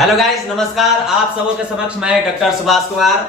Hello guys, नमस्कार। आप सबों के समक्ष मैं डॉक्टर सुभाष कुमार,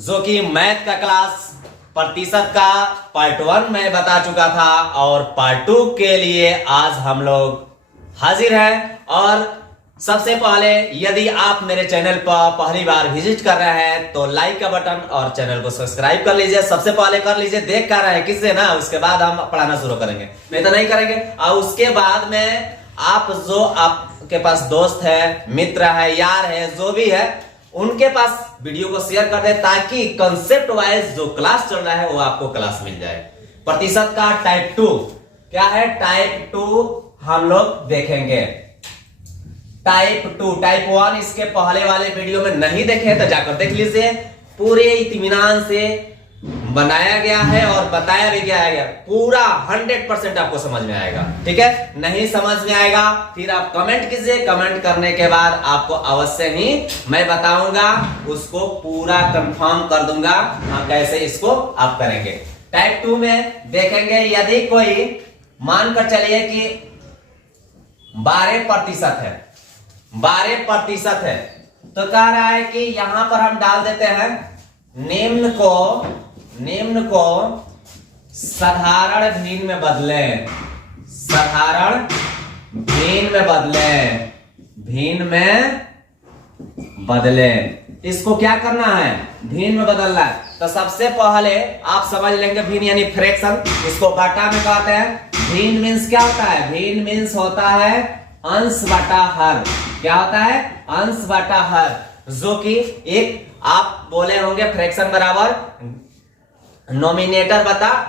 जो कि मैथ का क्लास प्रतिशत का पार्ट 1 में बता चुका था और पार्ट 2 के लिए आज हम लोग हाजिर हैं। और सबसे पहले यदि आप मेरे चैनल पर पहली बार विजिट कर रहे हैं तो लाइक का बटन और चैनल को सब्सक्राइब कर लीजिए। सबसे पहले कर लीजिए, देख कर रहे हैं किससे ना, उसके बाद हम पढ़ाना शुरू करेंगे, नहीं तो नहीं करेंगे। और उसके बाद में आप जो आपके पास दोस्त है, मित्र है, यार है, जो भी है, उनके पास वीडियो को शेयर कर दे ताकि कंसेप्ट वाइज जो क्लास चल रहा है वो आपको क्लास मिल जाए। प्रतिशत का टाइप 2 क्या है? टाइप 2 हम लोग देखेंगे। टाइप 2, टाइप 1 इसके पहले वाले वीडियो में नहीं देखे तो जाकर देख लीजिए। पूरे इत्मीनान से बनाया गया है और बताया भी गया है, पूरा 100% आपको समझ में आएगा। ठीक है, नहीं समझ में आएगा फिर आप कमेंट कीजिए। कमेंट करने के बाद आपको अवश्य ही मैं बताऊंगा, उसको पूरा कंफर्म कर दूंगा कैसे इसको आप करेंगे। टाइप 2 में देखेंगे, यदि कोई मानकर चलिए कि 12% है, 12% है, तो कह रहा है कि यहां पर हम डाल देते हैं निम्न को साधारण भिन्न में बदलें, साधारण भिन्न में बदलें, भिन्न में बदलें। इसको क्या करना है? भिन्न में बदलना है। तो सबसे पहले आप समझ लेंगे भिन्न यानी फ्रैक्शन, इसको बटा में कहते हैं। भिन्न मीन्स क्या होता है? भिन्न मीन्स होता है अंश बटा हर। क्या होता है? अंश बटा हर, जो कि एक आप बोले होंगे फ्रैक्शन बराबर नोमिनेटर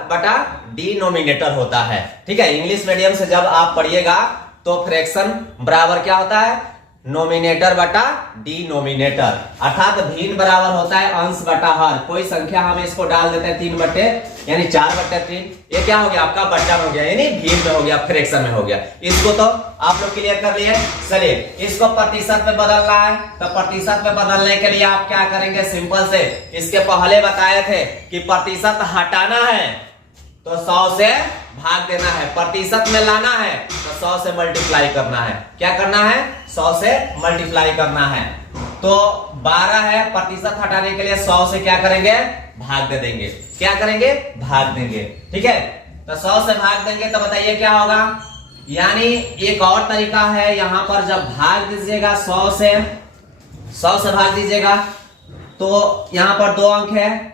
बटा डिनोमिनेटर होता है। ठीक है, इंग्लिश मीडियम से जब आप पढ़िएगा तो फ्रैक्शन बराबर क्या होता है? नोमिनेटर बटा डिनोमिनेटर, अर्थात भिन्न बराबर होता है अंश बटा हर। कोई संख्या हम इसको डाल देते हैं 3 बटे यानी 4/3, ये क्या हो गया? आपका बट्टा हो गया, यानी भिन्न में हो गया, फ्रैक्शन में हो गया। इसको तो आप लोग क्लियर कर लिए। चलिए, इसको प्रतिशत में बदलना है, तो प्रतिशत में बदलने के लिए आप क्या करेंगे? सिंपल से इसके पहले बताए थे कि प्रतिशत हटाना है तो 100 से भाग देना है, प्रतिशत में लाना है तो 100 से मल्टीप्लाई करना है। क्या करना है? 100 से मल्टीप्लाई करना है। तो 12 है, प्रतिशत हटाने के लिए 100 से क्या करेंगे? भाग दे देंगे। क्या करेंगे? भाग देंगे। ठीक है, तो 100 से भाग देंगे तो बताइए क्या होगा? यानी एक और तरीका है, यहां पर जब भाग दीजिएगा 100 से भाग दीजिएगा तो यहां पर 2 अंक है,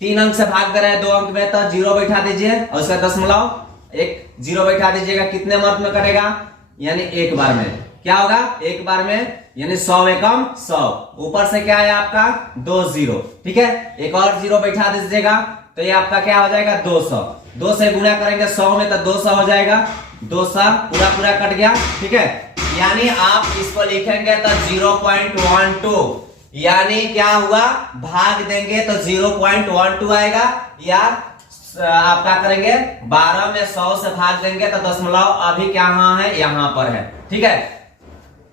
3 अंक से भाग दे रहे हैं 2 अंक में, तो 0 बैठा दीजिए और उसका दशमलव 1 0 बैठा दीजिएगा। कितने मर्द में कटेगा? यानी एक बार में। क्या होगा? एक बार में, यानी 100 एकम 100, ऊपर से क्या है आपका? 2 0। ठीक है, एक और 0 बैठा दीजिएगा तो ये आपका क्या हो जाएगा? 200। 2 से गुणा करेंगे 100 में तो 200 हो जाएगा, 200 पूरा कट गया। ठीक है, यानी आप इसको लिखेंगे तो 0.12, यानी क्या हुआ? भाग देंगे तो 0.12 आएगा, या आप क्या करेंगे? 12 में 100 से भाग देंगे तो दशमलव अभी क्या है? यहां पर है। ठीक है,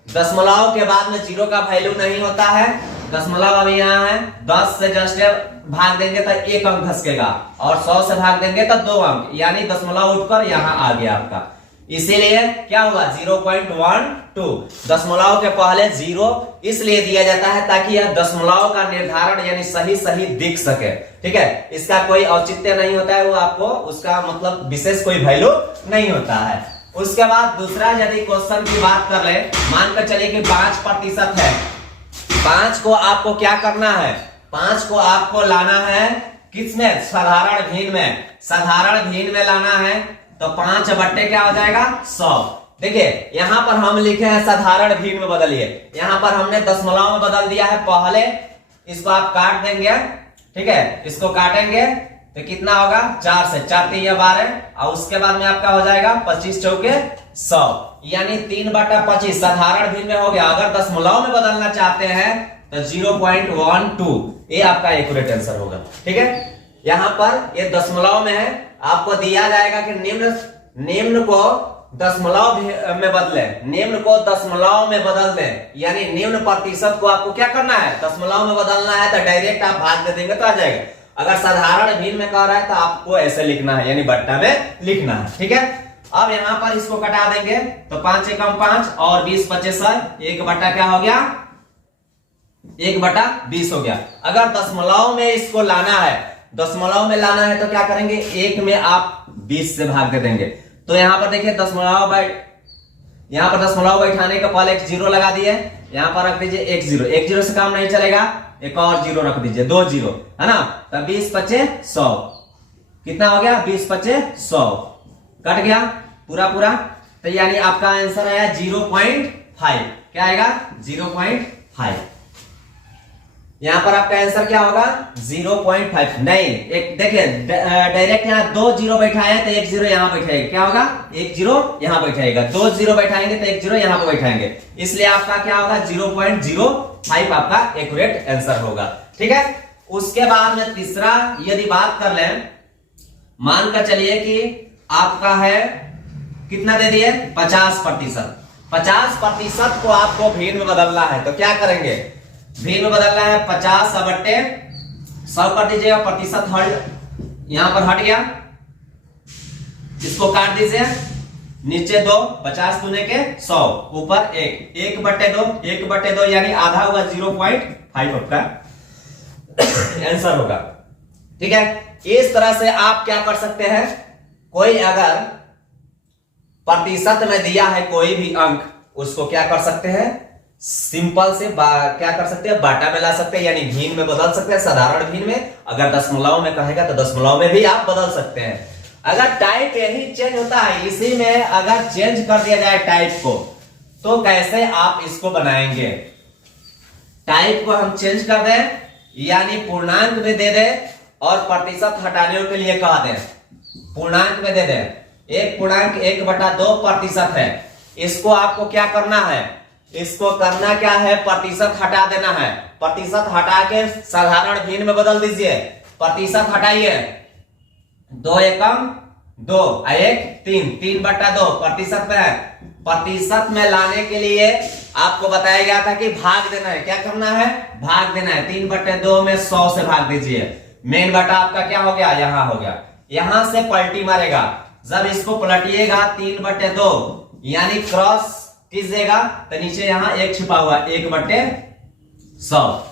दशमलव के बाद में 0 का वैल्यू नहीं होता है, दशमलव अभी यहाँ है। 10 से जस्ट भाग देंगे तो 1 अंक घसकेगा और 100 से भाग देंगे तो 2 अंक, यानी दशमलव उठकर यहाँ आ गया आपका। इसीलिए क्या हुआ? 0.12। दशमलव के पहले 0 इसलिए दिया जाता है ताकि यह दशमलव का निर्धारण यानी सही दिख सके। ठीक है, इसका कोई औचित्य नहीं होता है, वो आपको उसका मतलब विशेष कोई वैल्यू नहीं होता है। उसके बाद दूसरा यदि क्वेश्चन की बात कर ले, मानकर चलिए कि 5% है। 5 को आपको क्या करना है? 5 को आपको लाना है किसमें? साधारण भिन्न में। साधारण भिन्न में लाना है तो 5 बट्टे क्या हो जाएगा? 100। देखिए, यहां पर हम लिखे हैं साधारण भिन्न में बदलिए, यहां पर हमने दशमलव में बदल दिया है। पहले इसको आप काट देंगे। ठीक है, इसको काटेंगे तो कितना होगा? 4 से 4 3 12, और उसके बाद में आपका हो जाएगा 25 चौके 100, यानी 3/25 साधारण भिन्न में हो गया। अगर दशमलव में बदलना चाहते हैं तो 0.12, ये आपका एक्यूरेट आंसर होगा। ठीक है, यहां पर ये दशमलव में है, आपको दिया जाएगा कि निम्न को दशमलव में बदले, निम्न को दशमलव में बदल दें, यानी निम्न प्रतिशत को आपको क्या करना है? दशमलव में बदलना है तो डायरेक्ट आप भाग दे देंगे तो आ जाएगा। अगर साधारण भिन्न में कह रहा है तो आपको ऐसे लिखना है, यानी बट्टा में लिखना है। ठीक है, अब यहाँ पर इसको कटा देंगे तो 5 एकम 5 और 20 25 1 बटा क्या हो गया 1/20 हो गया। अगर दशमलव में इसको लाना है, दशमलव में लाना है तो क्या करेंगे, 1 में आप 20 से भाग दे देंगे। तो यहां पर देखिए यहां पर दशमलव बैठाने के पहले एक जीरो लगा दिए, यहां पर रख दीजिए एक जीरो। एक जीरो से काम नहीं चलेगा, एक और जीरो रख दीजिए, 2 जीरो है ना। तब 20 पचे 100 कितना हो गया, 20 पचे 100 कट गया पूरा पूरा। तो यानी आपका आंसर आया 0.5। क्या आएगा, 0.5। यहां पर आपका आंसर क्या होगा, 0.5। नहीं, एक देखिए डायरेक्ट यहां 2 जीरो बैठाए तो 1 जीरो यहां बैठाएगा, क्या होगा, 1 जीरो यहां बैठाएगा। 2 जीरो बैठाएंगे तो 1 जीरो यहां पर बैठाएंगे, इसलिए आपका क्या होगा, 0.05 आपका एक्यूरेट आंसर होगा। ठीक है। उसके बाद में तीसरा यदि बात कर लें, मान कर चलिए कि आपका है कितना दे दिए, 50%। 50% को आपको भिन्न में बदलना है, तो क्या करेंगे, भिन्न में बदलना है 50/100 कर दीजिएगा, प्रतिशत हट यहां पर हट गया, इसको काट दीजिए, नीचे 2, 50 दूने के 100, ऊपर 1, 1/2, 1/2 यानी आधा हुआ, 0.5 आपका आंसर होगा। ठीक है। इस तरह से आप क्या कर सकते हैं, कोई अगर प्रतिशत में दिया है कोई भी अंक, उसको क्या कर सकते हैं, सिंपल से क्या कर सकते हैं, बाटा में ला सकते हैं, यानी भिन्न में बदल सकते हैं, साधारण भिन्न में। अगर दशमलव में कहेगा तो दशमलव में भी आप बदल सकते हैं। अगर टाइप यही चेंज होता है, इसी में अगर चेंज कर दिया जाए टाइप को, तो कैसे आप इसको बनाएंगे, टाइप को हम चेंज कर दें, यानी पूर्णांक में दे दें और प्रतिशत हटाने के लिए कह दें, पूर्णांक में दे दें। 1/2% है, इसको आपको क्या करना है, इसको करना क्या है, प्रतिशत हटा देना है। प्रतिशत हटा के साधारण भिन्न में बदल दीजिए, प्रतिशत हटाइए, 2 एकम 2, 1 3, 3/2 प्रतिशत में है। प्रतिशत में लाने के लिए आपको बताया गया था कि भाग देना है, क्या करना है, भाग देना है। 3/2 में 100 से भाग दीजिए, मेन बटा आपका क्या हो गया, यहां हो गया, यहां से पलटी मारेगा। जब इसको पलटिएगा 3/2 यानी क्रॉस कीजिएगा तो नीचे यहां 1 छिपा हुआ, 1/100,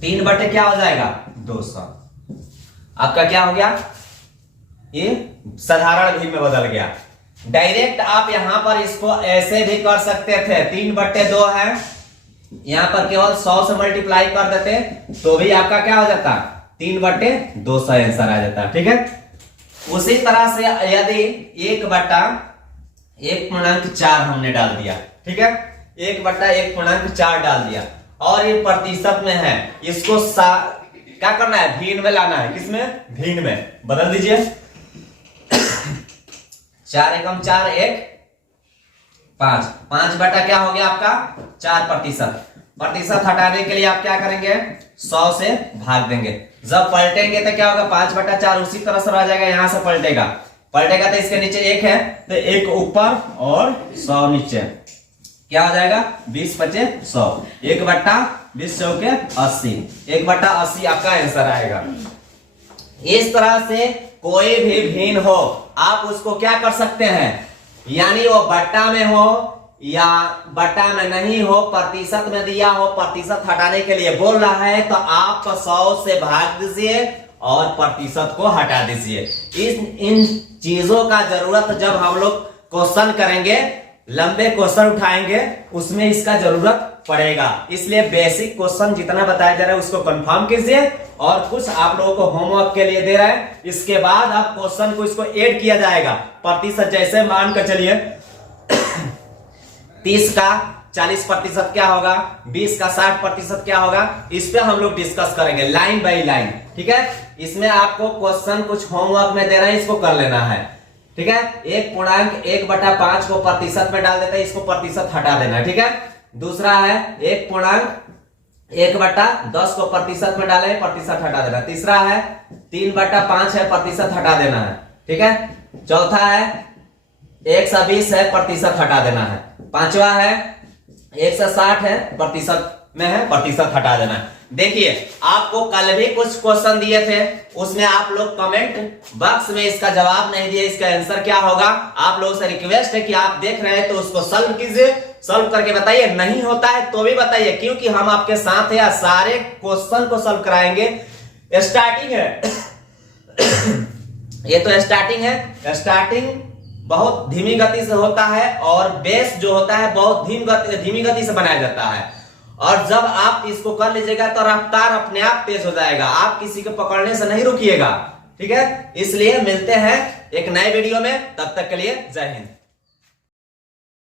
3 क्या हो जाएगा, 200। आपका क्या हो गया, ये साधारण भिन्न में बदल गया। डायरेक्ट आप यहां पर इसको ऐसे भी कर सकते थे, 3/2 है, यहां पर केवल 100 से मल्टीप्लाई कर देते तो भी आपका क्या हो जाता, 3/200 आंसर आ जाता। ठीक है। उसी तरह से यदि 1/1.4 हमने डाल दिया, ठीक है, 1/1.4 डाल दिया और ये प्रतिशत में है, इसको क्या करना है, भिन्न में लाना है, किसमें, भिन्न में बदल दीजिए। 4 एकम 4, 1 5, 5 क्या हो गया आपका 4%। प्रतिशत हटाने के लिए आप क्या करेंगे, 100 से भाग देंगे। जब पलटेंगे तो क्या होगा, 5/4 उसी तरह से रह जाएगा, यहां से पलटेगा तो इसके नीचे 1 है तो 1 ऊपर और 100 नीचे, क्या हो जाएगा, 20 पचे 100, 1/20 चौके 80, 1/80 आपका आंसर आएगा। इस तरह से कोई भी भिन्न हो आप उसको क्या कर सकते हैं, यानी वो बट्टा में हो या बट्टा में नहीं हो, प्रतिशत में दिया हो, प्रतिशत हटाने के लिए बोल रहा है तो आप 100 से भाग दीजिए और प्रतिशत को हटा दीजिए। इन चीजों का जरूरत जब हम लोग क्वेश्चन करेंगे, लंबे क्वेश्चन उठाएंगे, उसमें इसका जरूरत पड़ेगा। इसलिए बेसिक क्वेश्चन जितना बताया जा रहा है उसको कंफर्म कीजिए और कुछ आप लोगों को होमवर्क के लिए दे रहा है, इसके बाद आप क्वेश्चन को इसको ऐड किया जाएगा। प्रतिशत जैसे मान कर चलिए 30 का 40% क्या होगा, 20 का 60% क्या होगा, इस पे हम लोग डिस्कस करेंगे लाइन बाय लाइन। ठीक है। इसमें आपको क्वेश्चन कुछ होमवर्क में दे रहे हैं, इसको कर लेना है। ठीक है। 1/1/5 को प्रतिशत में डाल देते हैं, इसको प्रतिशत हटा देना है। ठीक है। दूसरा है 1/1/10 को प्रतिशत में डाले, प्रतिशत हटा देना। तीसरा है 3/5 है, प्रतिशत हटा देना है। ठीक है। चौथा है 120 है, प्रतिशत हटा देना है। पांचवा है 160 है, प्रतिशत में है, प्रतिशत हटा देना है। देखिए आपको कल भी कुछ क्वेश्चन दिए थे, उसमें आप लोग कमेंट बॉक्स में इसका जवाब नहीं दिए, इसका आंसर क्या होगा। आप लोगों से रिक्वेस्ट है कि आप देख रहे हैं तो उसको सॉल्व कीजिए, सॉल्व करके बताइए। नहीं होता है तो भी बताइए, क्योंकि हम आपके साथ हैं, सारे क्वेश्चन को सॉल्व कराएंगे। स्टार्टिंग है ये तो स्टार्टिंग है, स्टार्टिंग बहुत धीमी गति से होता है और बेस जो होता है बहुत धीमी गति से बनाया जाता है। और जब आप इसको कर लीजिएगा तो रफ्तार अपने आप तेज हो जाएगा, आप किसी को पकड़ने से नहीं रुकिएगा। ठीक है, इसलिए मिलते हैं एक नए वीडियो में, तब तक के लिए जय हिंद।